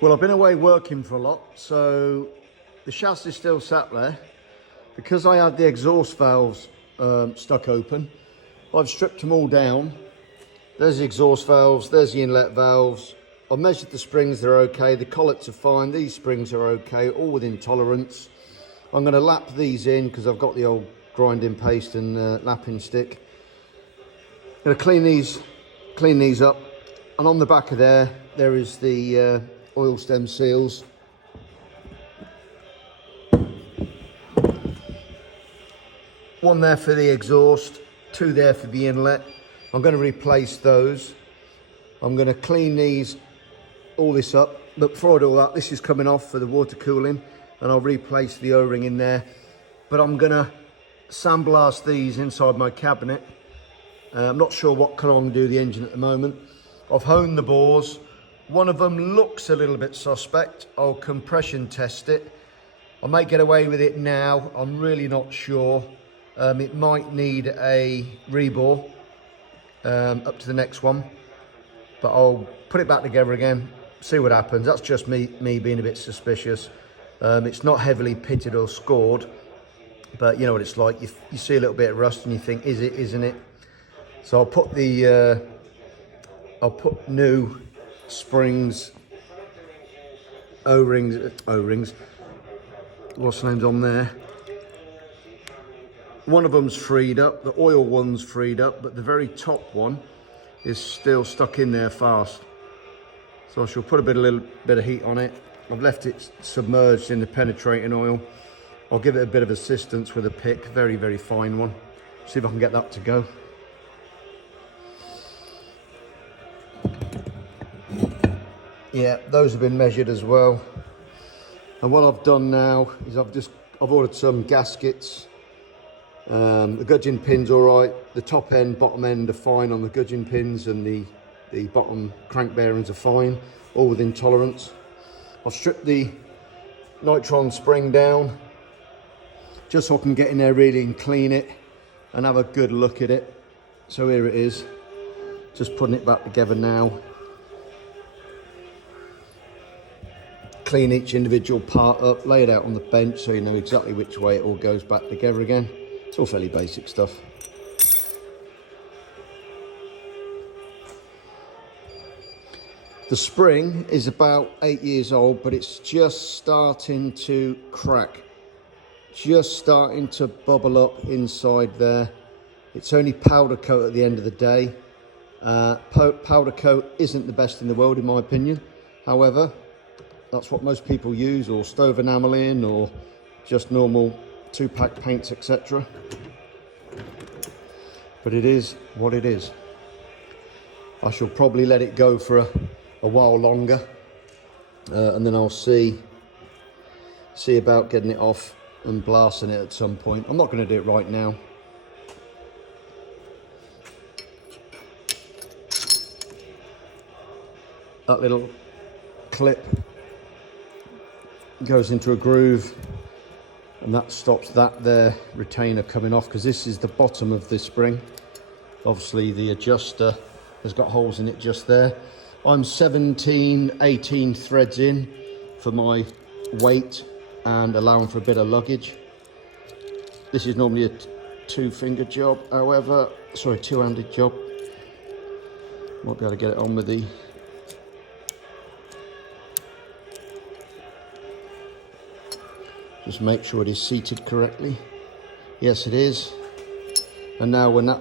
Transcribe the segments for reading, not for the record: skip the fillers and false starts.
Well, I've been away working for a lot, so the chassis still sat there. Because I had the exhaust valves stuck open, I've stripped them all down. There's the exhaust valves, there's the inlet valves. I've measured the springs, they're okay. The collets are fine, these springs are okay, all within tolerance. I'm going to lap these in because I've got the old grinding paste and lapping stick. I'm going to clean these up, and on the back of there is the oil stem seals. One there for the exhaust, two there for the inlet. I'm going to replace those. I'm going to clean all this up, but before I do all that, this is coming off for the water cooling, and I'll replace the O-ring in there. But I'm going to sandblast these inside my cabinet. I'm not sure what colour I'm going to do the engine at the moment. I've honed the bores. One of them looks a little bit suspect. I'll compression test it. I may get away with it now. I'm really not sure. It might need a rebore up to the next one, but I'll put it back together again, see what happens. That's just me being a bit suspicious. It's not heavily pitted or scored, but you know what it's like. You see a little bit of rust and you think, is it, isn't it? So I'll put new springs, O-rings, what's the name's on there? One of them's freed up, the oil one's freed up, but the very top one is still stuck in there fast. So I shall put a little bit of heat on it. I've left it submerged in the penetrating oil. I'll give it a bit of assistance with a pick, very, very fine one. See if I can get that to go. Yeah, those have been measured as well. And what I've done now is I've ordered some gaskets. The gudgeon pin's all right. The top end, bottom end are fine on the gudgeon pins, and the bottom crank bearings are fine, all within tolerance. I've stripped the nitron spring down just so I can get in there really and clean it and have a good look at it. So here it is, just putting it back together now. Clean each individual part up, lay it out on the bench so you know exactly which way it all goes back together again. It's all fairly basic stuff. The spring is about 8 years old, but it's just starting to crack. Just starting to bubble up inside there. It's only powder coat at the end of the day. Powder coat isn't the best in the world in my opinion. However, that's what most people use, or stove enameling, or just normal 2-pack paints, etc. But it is what it is. I shall probably let it go for a while longer, and then I'll see about getting it off and blasting it at some point. I'm not going to do it right now. That little clip goes into a groove, and that stops that there retainer coming off, because this is the bottom of this spring. Obviously the adjuster has got holes in it just there. I'm 18 threads in for my weight and allowing for a bit of luggage. This is normally a two-finger job, however, sorry, two-handed job. Might be able to get it on with the just make sure it is seated correctly. Yes, it is. And now when that,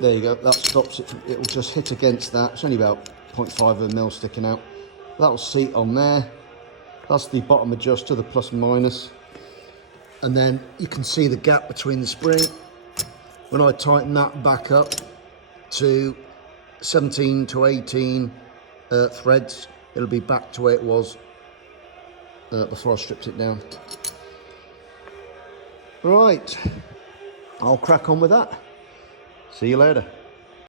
there you go, that stops it. It will just hit against that. It's only about 0.5 of a mil sticking out. That will seat on there. That's the bottom adjuster, the plus and minus. And then you can see the gap between the spring. When I tighten that back up to 17 to 18 threads, it'll be back to where it was before I stripped it down. Right, I'll crack on with that. See you later.